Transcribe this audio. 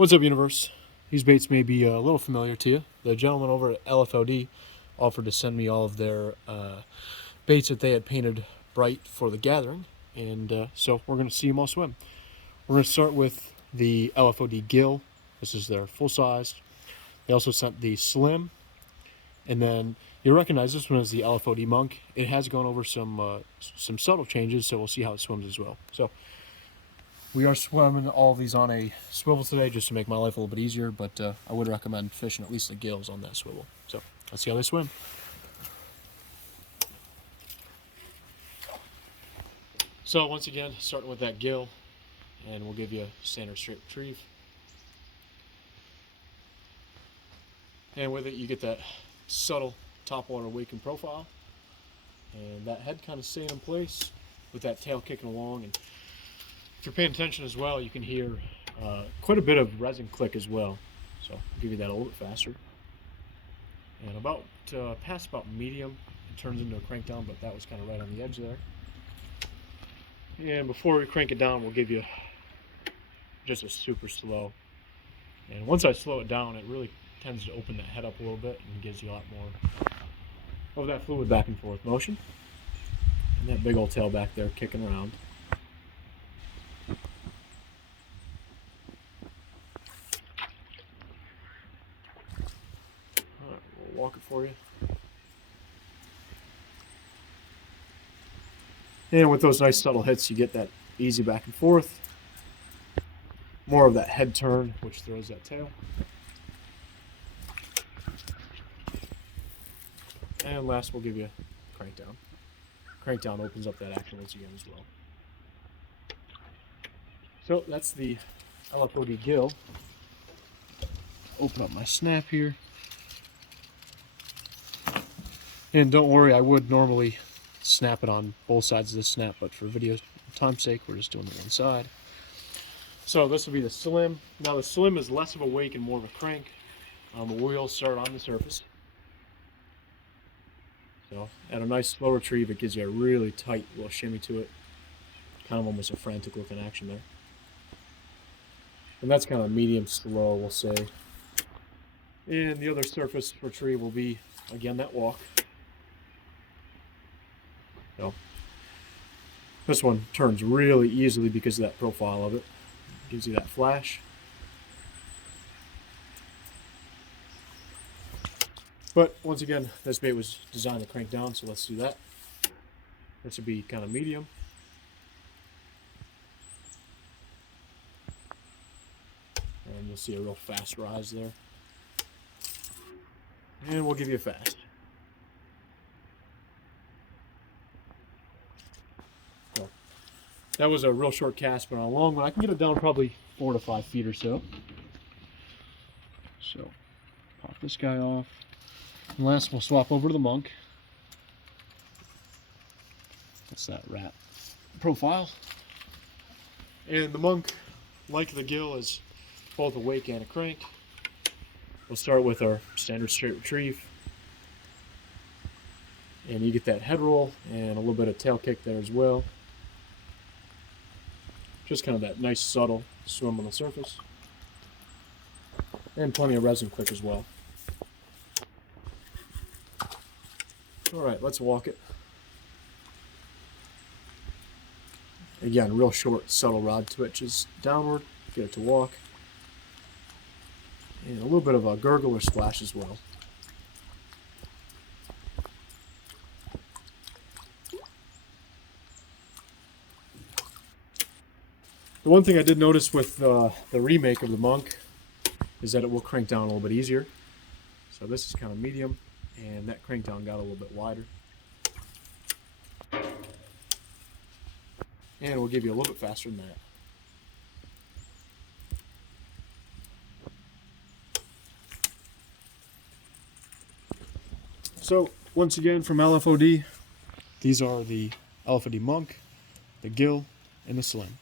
What's up, universe? These baits may be a little familiar to you. The gentleman over at LFOD offered to send me all of their baits that they had painted bright for the gathering, and so we're going to see them all swim. We're going to start with the LFOD Gill. This is their full size. They also sent the Slim, and then you recognize this one as the LFOD Munk. It has gone over some subtle changes, so we'll see how it swims as well. So we are swimming all of these on a swivel today just to make my life a little bit easier, but I would recommend fishing at least the gills on that swivel. So let's see how they swim. So once again, starting with that gill, and we'll give you a standard straight retrieve. And with it, you get that subtle topwater waking profile, and that head kind of staying in place with that tail kicking along. And if you're paying attention as well, you can hear quite a bit of resin click as well. So I'll give you that a little bit faster. And about past about medium, it turns into a crank down, but that was kind of right on the edge there. And before we crank it down, we'll give you just a super slow. And once I slow it down, it really tends to open that head up a little bit and gives you a lot more of that fluid back and forth motion. And that big old tail back there kicking around. Alright, we'll walk it for you. And with those nice subtle hits, you get that easy back and forth. More of that head turn, which throws that tail. And last, we'll give you a crank down. Crank down opens up that action once again as well. So that's the LFOD Gill. Open up my snap here. And don't worry, I would normally snap it on both sides of the snap, but for video time's sake, we're just doing the one side. So this will be the Slim. Now the Slim is less of a wake and more of a crank. But we'll start on the surface. So at a nice slow retrieve, it gives you a really tight little shimmy to it. Kind of almost a frantic looking action there. And that's kind of medium slow, we'll say. And the other surface retrieve will be, again, that walk. So this one turns really easily because of that profile of it. Gives you that flash. But once again, this bait was designed to crank down, so let's do that. This would be kind of medium. And you'll see a real fast rise there. And we'll give you a fast. So that was a real short cast, but on a long one, I can get it down probably 4 to 5 feet or so. So pop this guy off. And last, we'll swap over to the Munk. That's that rat profile. And the Munk, like the Gill, is both a wake and a crank. We'll start with our standard straight retrieve. And you get that head roll and a little bit of tail kick there as well. Just kind of that nice subtle swim on the surface. And plenty of resin click as well. Alright, let's walk it. Again, real short, subtle rod twitches downward, get it to walk. And a little bit of a gurgle or splash as well. The one thing I did notice with the remake of the Munk is that it will crank down a little bit easier. So this is kind of medium. And that crank down got a little bit wider. And we'll give you a little bit faster than that. So, once again from LFOD, these are the LFOD Munk, the Gill, and the Slim.